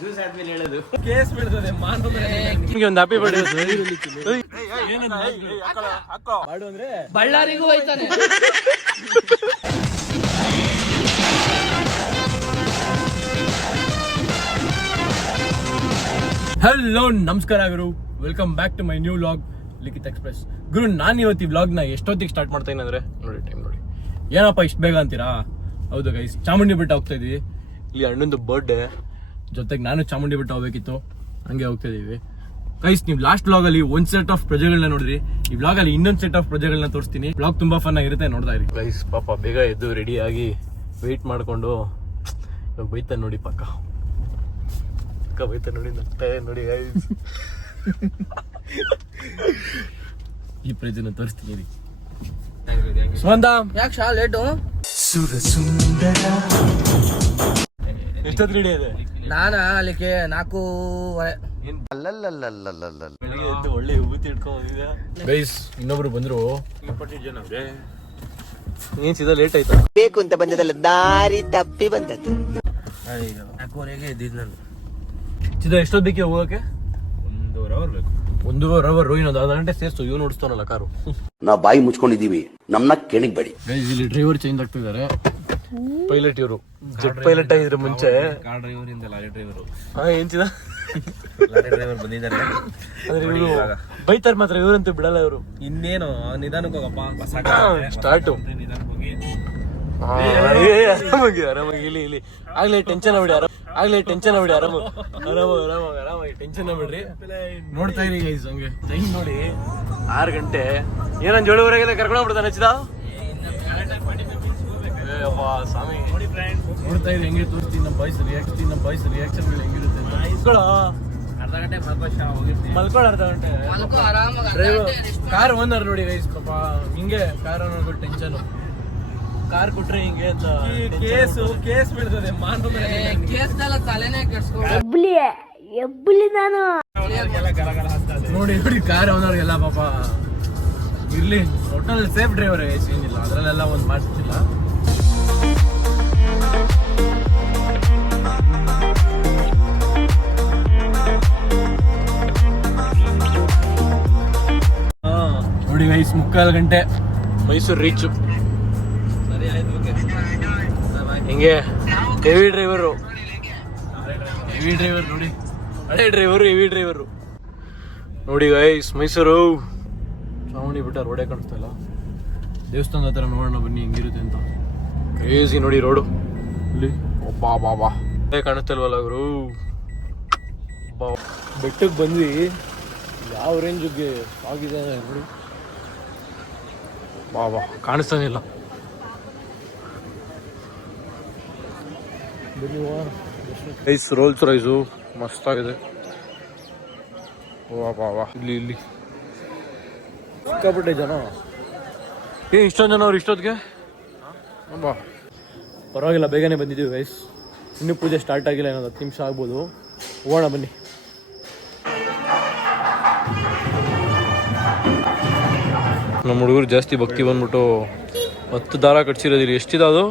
Juice ಆದ್ಮೇಲೆ ಹೇಳೋದು case ಬೀಳ್ತದೆ ನಿಮ್ಗೆ ಒಂದು ಹ್ಯಾಪಿ ಬರ್ಡೇ ಮಾಡು ಅಂದ್ರೆ ಬಳ್ಳಾರಿಗೂ ಹೋಯ್ತಾನೆ. ಹಲೋ ನಮಸ್ಕಾರ ಗುರು, welcome back to my new vlog Likhith Express. ಗುರು, ನಾನು ಇವತ್ತು ಈ ವ್ಲಾಗ್ನ ಎಷ್ಟೊತ್ತಿಗೆ ಸ್ಟಾರ್ಟ್ ಮಾಡ್ತಾ ಇದ್ದೀನಿ ಅಂದ್ರೆ ನೋಡಿ, ಟೈಮ್ ನೋಡಿ. ಏನಪ್ಪ ಇಷ್ಟು ಬೇಗ ಅಂತೀರಾ? ಹೌದು ಗೈಸ್, ಚಾಮುಂಡಿ ಬೆಟ್ಟ ಹೋಗ್ತಾ ಇದೀವಿ. ಇಲ್ಲಿ ಅಣ್ಣಂದು ಬರ್ಡೇ ಜೊತೆಗೆ ನಾನು ಚಾಮುಂಡಿ ಬೆಟ್ಟ ಹೋಗ್ಬೇಕಿತ್ತು, ಹಂಗೆ ಹೋಗ್ತಾ ಇದೀವಿ ಗೈಸ್. ನೀವು ಲಾಸ್ಟ್ ವ್ಲಾಗಲ್ಲಿ ಒಂದ್ ಸೆಟ್ ಆಫ್ ಪ್ರಜೆಗಳನ್ನ ನೋಡಿದ್ರಿ, ಈ ವ್ಲಾಗಲ್ಲಿ ಇನ್ನೊಂದು ಸೆಟ್ ಆಫ್ ಪ್ರಜೆಗಳನ್ನ ತೋರಿಸ್ತೀನಿ. ವ್ಲಾಗ್ ತುಂಬಾ ಫನ್ ಆಗಿರುತ್ತೆ, ನೋಡ್ತಾ ಇರಿ ಗೈಸ್. ಪಾಪ ಬೇಗ ಎದ್ದು ರೆಡಿ ಆಗಿ ವೆಯ್ಟ್ ಮಾಡ್ಕೊಂಡು ಇವಾಗ ಬೈತಾನೆ ನೋಡಿ, ಪಕ್ಕ ಬೈತಾನೆ ನೋಡಿ, ನಗ್ತಾ ನೋಡಿ ಗೈಸ್. ಈ ಪ್ರಜೆನ ತೋರಿಸ್ತೀನಿ. ಸ್ವಂದ ಯಾಕೆ ಶಾ ಲೇಟು? ಎಷ್ಟೊತ್ತು ರೆಡಿ ಇದೆ? ನಾನ ಅಲ್ಲಿಗೆ 4:30. ಬೆಳಿಗ್ಗೆ ಎದ್ದು ಒಳ್ಳೆ ಊತಿ ಇಟ್ಕೊಂಡಿದ್ದೆ ಗೈಸ್. ಇನ್ನೊಬ್ರು ಬಂದ್ರು, ಏನ್ ಸೀದಾ ಲೇಟ್ ಆಯ್ತಾ? ಬೇಕು ಅಂತ ಬಂದದಲ್ಲ, ದಾರಿ ತಪ್ಪಿ ಬಂದದ್ದು. 4:30ಗೆ ಎದ್ದಿದ್ದು ನಾನು. ಸೀದಾ ಎಷ್ಟೊತ್ತು ಬೇಕಿ ಹೋಗಕ್ಕೆ? 1.5 ಅವರ್ ಬೇಕು. 1.5 ಅವರ್ ಇನ್ನೊಂದು ಅರ್ಧ ಗಂಟೆ ಸೇರ್ಸು. ಇವ್ ನೋಡಿಸ್ತಾನಲ್ಲ ಕಾರು. ನಾವು ಬಾಯಿ ಮುಚ್ಕೊಂಡಿದೀವಿ, ನಮ್ನ ಕೆಣಿಗ್ಬೇಡಿ. ಗೈಸ್, ಇಲ್ಲಿ ಡ್ರೈವರ್ ಚೇಂಜ್ ಆಗ್ತಿದ್ದಾರೆ. ಪೈಲಟ್ ಇವರು ಜೆಟ್ ಪೈಲಟ್ ಆಗಿದ್ರೆ ಮುಂಚೆ ಕಾರ್ ಡ್ರೈವರ್ ಇಂದ ಲಾರಿ ಡ್ರೈವರು. ಏನ್ ಚಿದ ಲಾರಿ ಡ್ರೈವರ್ ಬಂದಿದ್ದಾರೆ. ಬೈತಾರ ಮಾತ್ರ, ಇವ್ರಂತೂ ಬಿಡಲ್ಲ ಇವರು. ಇನ್ನೇನು ನಿಧಾನಕ್ಕೆ ಹೋಗಪ್ಪ, ಸ್ಟಾರ್ಟು. ಆರಾಮಾಗಿ ಆರಾಮಾಗಿ ಇಲ್ಲಿ ಇಲ್ಲಿ ಆಗ್ಲೇ ಟೆನ್ಷನ್ ಆಗ್ಬಿಡಿ, ಆರಾಮಾಗಿ ಟೆನ್ಷನ್ ಆಗ್ಬಿಡ್ರಿ. ನೋಡ್ತಾ ಇರಿ ಗೈಸ್, ಹಂಗೆ ಟೈಮ್ ನೋಡಿ 6 ಗಂಟೆ. ಏನೊಂದು 7:30 ಕರ್ಕೊಂಡೋಗ್ಬಿಡ್ತಾನೆ ಹಚ್ಚಿದ. ಸ್ವಾಮಿ ನೋಡ್ತಾ ಇರಿ ಹೆಂಗೆ ತೋರಿಸ್ತೀನಿ ನಮ್ಮ ಬಾಯ್ಸ್ ರಿಯಾಕ್ಷನ್ ಹೆಂಗಿರುತ್ತೆ. ಅರ್ಧ ಗಂಟೆ ಮಲ್ಕೊಳ್ಳೋ, ಅರ್ಧ ಗಂಟೆ ಡ್ರೈವರ್ ಕಾರ್ ಓನರ್ ನೋಡಿ ಗೈಸ್. ಪಾಪ ಹಿಂಗೆ ಕಾರ್ ಓನರ್ ಟೆನ್ಷನ್. ಕಾರ್ ಕೊಟ್ರೆ ಹಿಂಗೆ ಅಂತ ಕೇಸ್ ಬೀಳ್ತದೆ. ತಲೆನೇ ನೋಡಿ ನೋಡಿ ಕಾರ್ ಓನರ್ಗೆಲ್ಲ ಪಾಪ ಇರ್ಲಿ, ಒಟ್ಟಲ್ಲಿ ಸೇಫ್ ಡ್ರೈವರ್ ಏನಿಲ್ಲ, ಅದ್ರಲ್ಲೆಲ್ಲ ಒಂದು ಮಾಡ್ತಿಲ್ಲ. ನೋಡಿ ಗೈಸ್, 3:15 ಗಂಟೆ ಮೈಸೂರು ರೀಚು. ಹಿಂಗೆ ಹೆವಿ ಡ್ರೈವರು ನೋಡಿ, ಹಳೆ ಹೆವಿ ಡ್ರೈವರು ನೋಡಿ ಗೈಸ್. ಮೈಸೂರು ಚಾಮುಂಡಿ ಬೆಟ್ಟ ರೋಡೇ ಕಾಣಿಸ್ತಾ ಇಲ್ಲ. ದೇವಸ್ಥಾನದ ಹತ್ರ ನೋಡೋಣ ಬನ್ನಿ ಹೆಂಗಿರುತ್ತೆ ಅಂತ. ಕ್ರೇಜಿ ನೋಡಿ ರೋಡು ಇಲ್ಲಿ. ಒಬ್ಬಾ ಬಾಬಾ ಕಾಣಿಸ್ತಾ ಇಲ್ವಲ್ಲ ಗುರು. ಬೆಟ್ಟಕ್ಕೆ ಬಂದ್ವಿ, ಯಾವ ರೇಂಜಿಗೆ ಆಗಿದೆ ನೋಡಿ. ಬಾಬಾ ಕಾಣಿಸ್ತಾನಿಲ್ಲ. ರೈಸ್, ರೋಲ್ಸ್ ರೈಸು ಮಸ್ತಾಗಿದೆ. ವಾ ಬಾ ವಾ, ಇಲ್ಲಿ ಸಿಕ್ಕಾಪಟ್ಟೆ ಜನ. ಇಷ್ಟೊಂದು ಜನ ಅವ್ರು ಇಷ್ಟೊತ್ತಿಗೆ. ಬಾ ಪರವಾಗಿಲ್ಲ, ಬೇಗನೆ ಬಂದಿದ್ದೀವಿ ಗೈಸ್. ಇನ್ನೂ ಪೂಜೆ ಸ್ಟಾರ್ಟ್ ಆಗಿಲ್ಲ, ಏನೋ 10 ನಿಮಿಷ ಆಗ್ಬೋದು. ಹೋಗೋಣ ಬನ್ನಿ. ನಮ್ಮ ಹುಡುಗರು ಜಾಸ್ತಿ ಭಕ್ತಿ ಬಂದ್ಬಿಟ್ಟು 10 ದಾರ ಕಟ್ಸಿರೋದಿಲ್ಲ. ಎಷ್ಟಿದೆ ಅದು?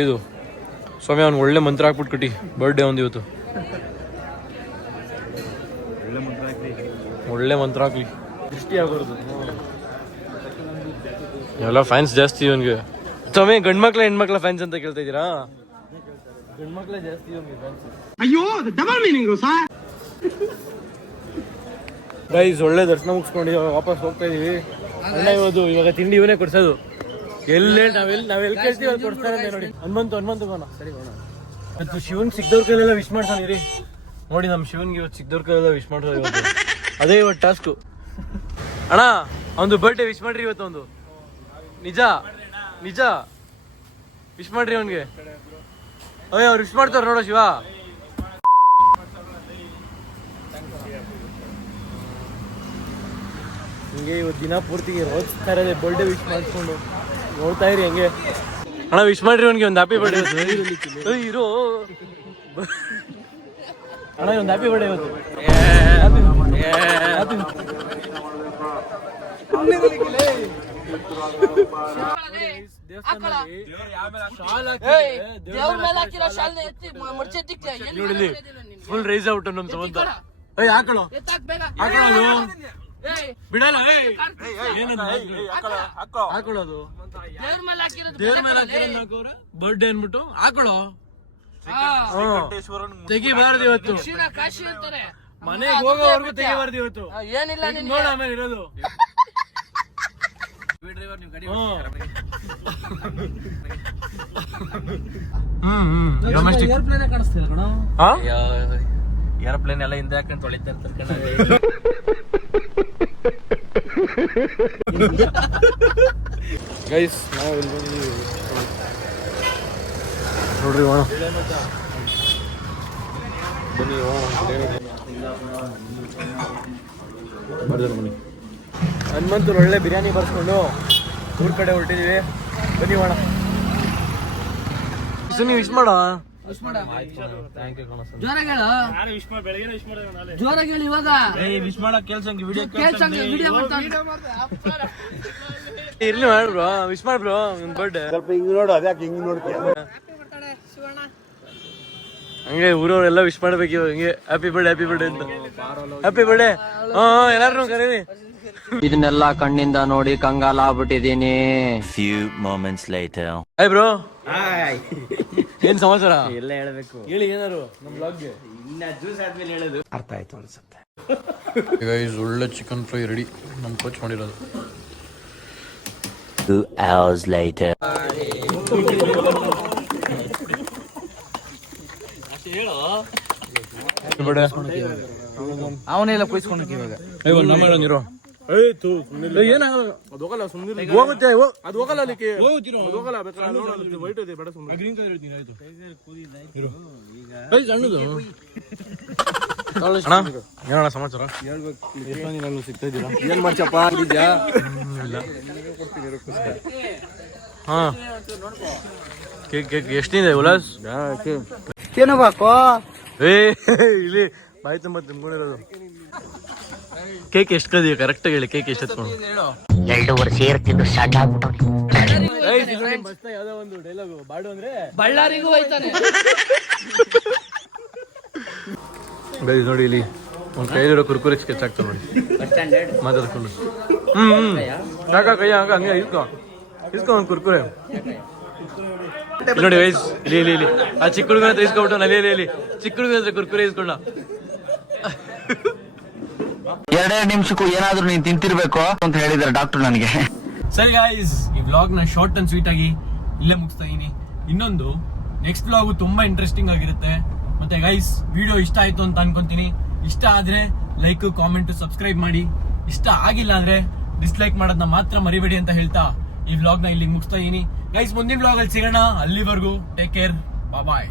5. ಸ್ವಾಮಿ, ಅವ್ನು ಒಳ್ಳೆ ಮಂತ್ರ ಹಾಕ್ಬಿಟ್ಟು ಕಟ್ಟಿ. ಬರ್ಡೇ ಒಂದು ಇವತ್ತು, ಒಳ್ಳೆ ಮಂತ್ರ ಹಾಕ್ಲಿ. ದೃಷ್ಟಿ ಆಗೋದು. ಎಲ್ಲ ಫ್ಯಾನ್ಸ್ ಜಾಸ್ತಿ ಇವನ್ಗೆ. ಸ್ವಾಮಿ, ಗಂಡ್ಮಕ್ಳ ಹೆಣ್ಮಕ್ಳ ಫ್ಯಾನ್ಸ್ ಅಂತ ಕೇಳ್ತಾ ಇದ್ದೀರಾ? ಗಂಡ್ಮಕ್ಳೇ ಜಾಸ್ತಿ ಇವನ್ಗೆ ಫ್ಯಾನ್ಸ್. ಅಯ್ಯೋ, ಡಬಲ್ ಮೀನಿಂಗು ಸರ್. ಗೈಸ್, ಒಳ್ಳೆ ದರ್ಶನ ಮುಗಿಸ್ಕೊಂಡು ವಾಪಸ್ ಹೋಗ್ತಾ ಇದೀವಿ. ಅಣ್ಣ ಇವಾಗ ತಿಂಡಿ ಇವನೇ ಕೊಡ್ಸೋದು. ನಾವೆಲ್ಲಿ ಕೇಳ್ತೀವಿ ಅಲ್ಲಿ ಕೊಡ್ತಾರೆ ನೋಡಿ. ಹನುಮಂತು ಗೋಣ. ಸರಿ ಗೋಣ. ಇವತ್ತು ಶಿವನ್ ಸಿಕ್ದವ್ರ ಕೈಲೆಲ್ಲ ವಿಶ್ ಮಾಡ್ತಾನಿರಿ ನೋಡಿ. ನಮ್ಮ ಶಿವನ್ಗೆ ಇವತ್ತು ಸಿಕ್ದವ್ರ ಕೈಲೆಲ್ಲ ವಿಶ್ ಮಾಡೋದು ಇವತ್ತು. ಅದೇ ಇವತ್ತು ಟಾಸ್ಕು. ಅಣ್ಣ, ಒಂದು ಬರ್ಡೇ ವಿಶ್ ಮಾಡ್ರಿ ಇವತ್ತು. ಒಂದು ನಿಜ ವಿಶ್ ಮಾಡ್ರಿ ಅವನ್ಗೆ. ಅಯ್ಯೋ, ಅವ್ರು ವಿಶ್ ಮಾಡ್ತಾರ ನೋಡೋ ಶಿವ. ಹಿಂಗೆ ಇವತ್ತು ದಿನ ಪೂರ್ತಿಗೆ ಓದಿಸ್ತಾ ಇರೋದೇ ಬರ್ಡೇ ವಿಶ್ ಮಾಡಿಸ್ಕೊಂಡು. ನೋಡ್ತಾ ಇರಿ ಹಂಗೆ. ಅಣ್ಣ, ವಿಶ್ ಮಾಡ್ರಿ ಅವನಿಗೆ ಒಂದು ಹ್ಯಾಪಿ ಬರ್ಡೇ. ಇರೋ ಅಣ್ಣ, ಒಂದು ಹ್ಯಾಪಿ ಬರ್ಡೇ ಇವತ್ತು. ದೇವಸ್ಥಾನದಲ್ಲಿ ಶಾಲ್ ದೇವ್ರ ಮೇಲೆ ಹಾಕಿರೋ ಶಾಲ್ನ ಎತ್ತಿ ಮಡ್ಚೆತ್ತಿಕ್ಲ ನೋಡಿ ಫುಲ್ ರೈಸ್ ಔಟ್ ನಮ್ ಸಂಬಂಧ. ಹಾಕಳು ಹಾಕೊಳ್ಳೋದು ಬಿಡಲ್ಲ. ಹಾಕೊಳ್ಳೋದು ದೇವ್ರ ಮೇಲೆ ಹಾಕಿರೋದು ದೇವ್ರ ಮೇಲೆ ಹಾಕೋರೆ ಬರ್ಡೇ ಅನ್ಬಿಟ್ಟು ಹಾಕೊಳ್ಳೋ. ತೆಗಿಬಾರ್ದು ಇವತ್ತು, ದಕ್ಷಿಣ ಕಾಶಿ ಅಂತಾರೆ. ಮನೆಗೆ ಹೋಗೋವರೆಗೂ ತೆಗಿಬಾರ್ದು ಇವತ್ತು. ಏನಿಲ್ಲ ನಿನ್ ನೋಡ ಆಮೇಲೆ ಇರೋದು. ಏರ್ಪ್ಲೇನ್ ಕಾಣಿಸ್ತಿಲ್ಲ ಕಣ. ಏರೋಪ್ಲೇನ್ ಎಲ್ಲ ಹಿಂದೆ ಹಾಕೊಂಡು ತೊಳಿತಾ ಇರ್ತಾರೆ ಗೈಸ್. ನಾವು ಇಲ್ಲಿ ಬಂದಿದ್ದೀವಿ ನೋಡ್ರಿ ಬನ್ನಿ ಬನ್ನಿ. ಹನುಮಂತರು ಒಳ್ಳೆ ಬಿರಿಯಾನಿ ಬರ್ಸ್ಕೊಂಡು ಊರ್ ಕಡೆ ಹೊರಟಿದೀವಿ. ಬನ್ನಿ ಹೋಣ. ನೀವು ವಿಶ್ ಮಾಡ. ಜೋರಾಗಿ ಹೇಳು, ಜೋರಾಗಿ ಹೇಳು ಇವಾಗ. ವಿಶ್ ಮಾಡಕ್ ಕೇಳ್ಸಂಗೆ ವಿಡಿಯೋ ವಿಡಿಯೋ ಮಾಡ್ತಾನೆ. ಇರ್ಲಿ ಮಾಡ್ಬ್ರೋ, ವಿಶ್ ಮಾಡ್ಬ್ರೋ ನಿನ್ ಬರ್ಡೇ. ಸ್ವಲ್ಪ ಹಿಂಗ್ ನೋಡು, ಅದ್ಯಾಕೆ ಹಿಂಗ್ ನೋಡ್ತೀಯ? ಹಂಗೆ ಊರವ್ರೆಲ್ಲ ವಿಶ್ ಮಾಡ್ಬೇಕು ಇವಾಗ. ಹಿಂಗೆ ಹ್ಯಾಪಿ ಬರ್ಡೇ ಹ್ಯಾಪಿ ಬರ್ಡೇ ಅಂತ. Happy birthday. ಎಲ್ಲಾರು ಕರೀರಿ. ಇದನ್ನೆಲ್ಲ ಕಣ್ಣಿಂದ ನೋಡಿ ಕಂಗಾಲ ಆಗ್ಬಿಟ್ಟಿದೀನಿ. Few moments later. Hi bro. ಏನ್ ಸಮಾಚಾರ? ಎಲ್ಲ ಹೇಳ್ಬೇಕು. ಹೇಳಿ ಏನಾರು ನಮ್ ಬ್ಲಾಗ್ಗೆ. ಇನ್ನ ಜ್ಯೂಸ್ ಆದ್ಮೇಲೆ ಹೇಳೋದು. ಅರ್ಥ ಆಯ್ತು ಅನ್ಸುತ್ತೆ. ಗೈಸ್ ಒಳ್ಳೆ ಚಿಕನ್ ಫ್ರೈ ರೆಡಿ, ನಮ್ ಕೋಚ್ ಮಾಡಿರೋದು. 2 hours later. ಅವನೆಲ್ಲ ಕುಯ್ಸ್ಕೊಂಡು ಇವಾಗ ಏನಣ್ಣ ಸಮಾಚಾರ? ಸಿಗ್ತಾ ಇದ್ದೀರಾ? ಏನ್ ಮಾಡ್ಸಪ್ಪ? ಹಾ ಕೇಕ್ ಕೇಕ್ ಎಷ್ಟಿದೆ ಉಲ್ಲಾಸ್? ಏನು ಬಾಕೋ ಇಲ್ಲಿ ಬಾಯಿ ತುಂಬ ತುಂಬಿರೋದು. ಕೇಕ್ ಎಷ್ಟು ಕದಿಯ ಕರೆಕ್ಟ್ ಹೇಳಿ. ಕೇಕ್ ಎಷ್ಟು ಎತ್ಕೊಂಡು 2 ವರ್ಷ ಸೇರ್ತಿದ್ದು ಸ್ಟಾರ್ಟ್ ಆಗ್ಬಿಟ್ಟು ಯಾವ್ದೋ ಒಂದು ಡೈಲಾಗ್ ಬಾಡು ಅಂದ್ರೆ ಬಳ್ಳಾರಿಗೂ ಹೋಯ್ತಾನೆ. ಗೈಸ್ ನೋಡಿ ಇಲ್ಲಿ ಒಂದ್ ಕೈಲಿರೋ ಕುರ್ಕುರಿ ಸ್ಕೆಚ್ ಆಗ್ತದೆ ನೋಡಿ ಮಾತಾಡ್ಕೊಂಡು. ಯಾಕ ಕೈ ಹಂಗೆ ಇಸ್ಕೊ ಒಂದ್ ಕುರ್ಕುರೆ ನೋಡಿ ಗೈಸ್. ಇಲ್ಲಿ ಇಲ್ಲಿ ಇಲ್ಲಿ ಆ ಚಿಕ್ಕ ಹುಡುಗ ಹತ್ರ ಇಸ್ಕೊಬಿಟ್ಟು ನಲ್ಲಿ ಇಲ್ಲಿ ಚಿಕ್ಕ ಹುಡುಗ ಹತ್ರ ಕುರ್ಕುರೆ ಇಸ್ಕೊಂಡ. 2 ನಿಮಿಷಕ್ಕೂ ಏನಾದ್ರೂ ನೀನ್ ತಿಂತಿರ್ಬೇಕು ಅಂತ ಹೇಳಿದಾರೆ ಡಾಕ್ಟರ್ ನನಗೆ. ಸರಿ ಗೈಸ್, ಈ ವ್ಲಾಗ್ ನ ಶಾರ್ಟ್ ಅಂಡ್ ಸ್ವೀಟ್ ಆಗಿ ಇಲ್ಲೇ ಮುಗಿಸ್ತಾ ಇದೀನಿ. ಇನ್ನೊಂದು ನೆಕ್ಸ್ಟ್ ವ್ಲಾಗ್ ತುಂಬಾ ಇಂಟ್ರೆಸ್ಟಿಂಗ್ ಆಗಿರುತ್ತೆ. ಮತ್ತೆ ಗೈಸ್ ವಿಡಿಯೋ ಇಷ್ಟ ಆಯ್ತು ಅಂತ ಅನ್ಕೊಂತೀನಿ. ಇಷ್ಟ ಆದ್ರೆ ಲೈಕ್ ಕಾಮೆಂಟ್ ಸಬ್ಸ್ಕ್ರೈಬ್ ಮಾಡಿ. ಇಷ್ಟ ಆಗಿಲ್ಲ ಅಂದ್ರೆ ಡಿಸ್ಲೈಕ್ ಮಾಡೋದನ್ನ ಮಾತ್ರ ಮರಿಬೇಡಿ ಅಂತ ಹೇಳ್ತಾ ಈ ವ್ಲಾಗ್ ನ ಇಲ್ಲಿ ಮುಗಿಸ್ತಾ ಇದೀನಿ. ಗೈಸ್ ಮುಂದಿನ ವ್ಲಾಗ್ ಅಲ್ಲಿ ಸಿಗೋಣ. ಅಲ್ಲಿವರೆಗೂ ಟೇಕ್ ಕೇರ್, ಬಾಯ್.